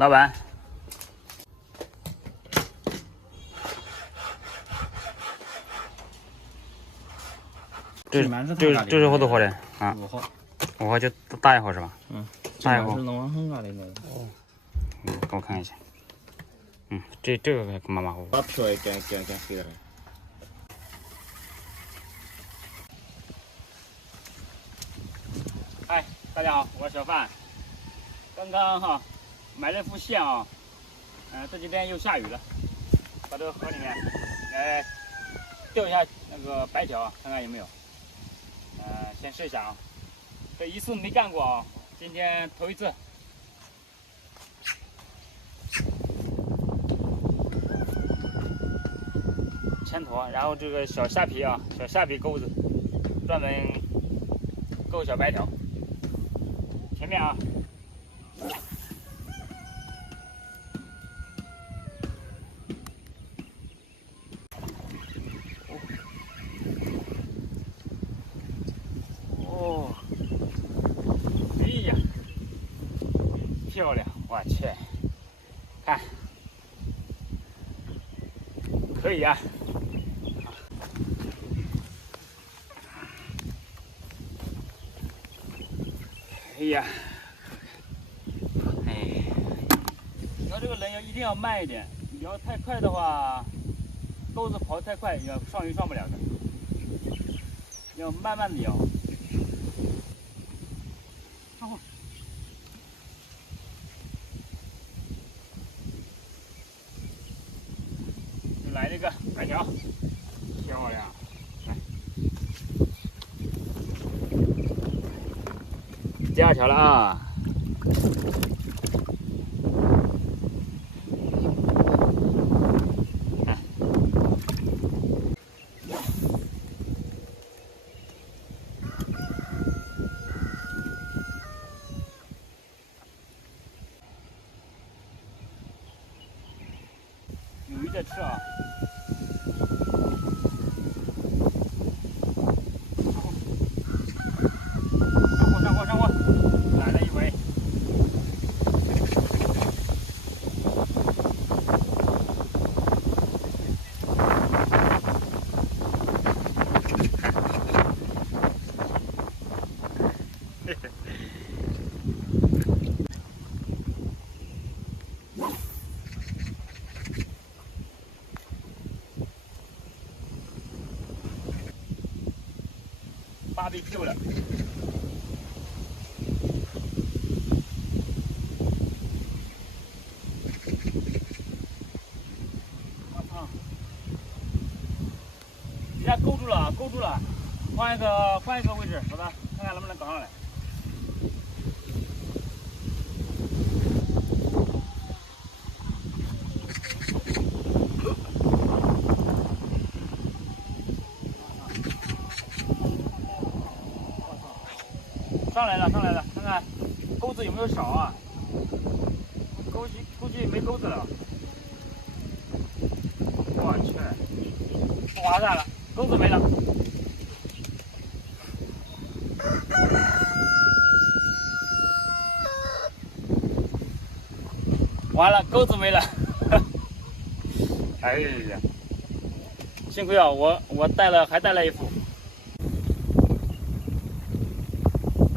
老板，这是好多号的啊？5号就大一号是吧？大一号是能往上嘎的那个。给我看一下。这个还马马虎虎。把票也干黑了。嗨，大家好，我是小范。刚刚买了副线啊，这几天又下雨了，把这个河里面钓一下那个白条，看看有没有。先试一下啊，这一次没干过啊，今天头一次。前头，然后这个小虾皮啊，小虾皮钩子，专门钩小白条。前面啊。哦，哎呀，漂亮！我去，看，可以啊。哎呀，你要这个人一定要慢一点，你要太快的话，钩子跑得太快，要上鱼上不了的，要慢慢的摇。就来这个白条，漂亮！第2条了啊！有鱼在吃啊！上货！来了一尾。BBQ 了。人家勾住了，换一个位置，走吧，看看能不能搞上来。上来了，看看钩子有没有少啊？估计没钩子了。我去，不划算了，钩子没了。完了，钩子没了。哎呀，幸亏啊，我还带了一副。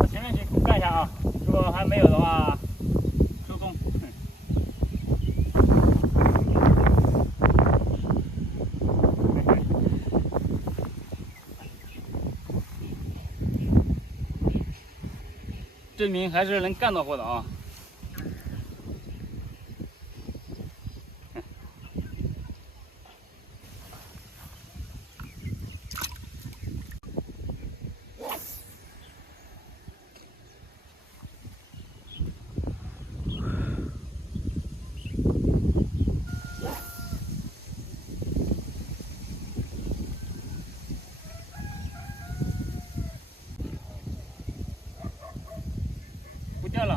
前面去干一下啊，如果还没有的话，收工。证明还是能干到货的啊。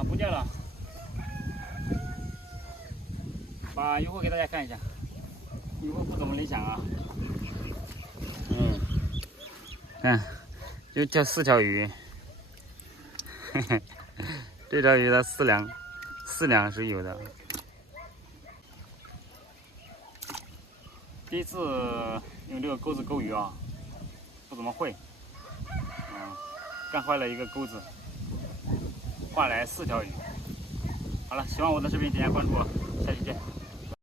不掉了，把鱼货给大家看一下，鱼货不怎么理想啊。看，就这4条鱼，这条鱼的4两是有的。第一次用这个钩子钩鱼啊，不怎么会，干坏了一个钩子，换来4条鱼。好了，喜欢我的视频点下关注，下期见。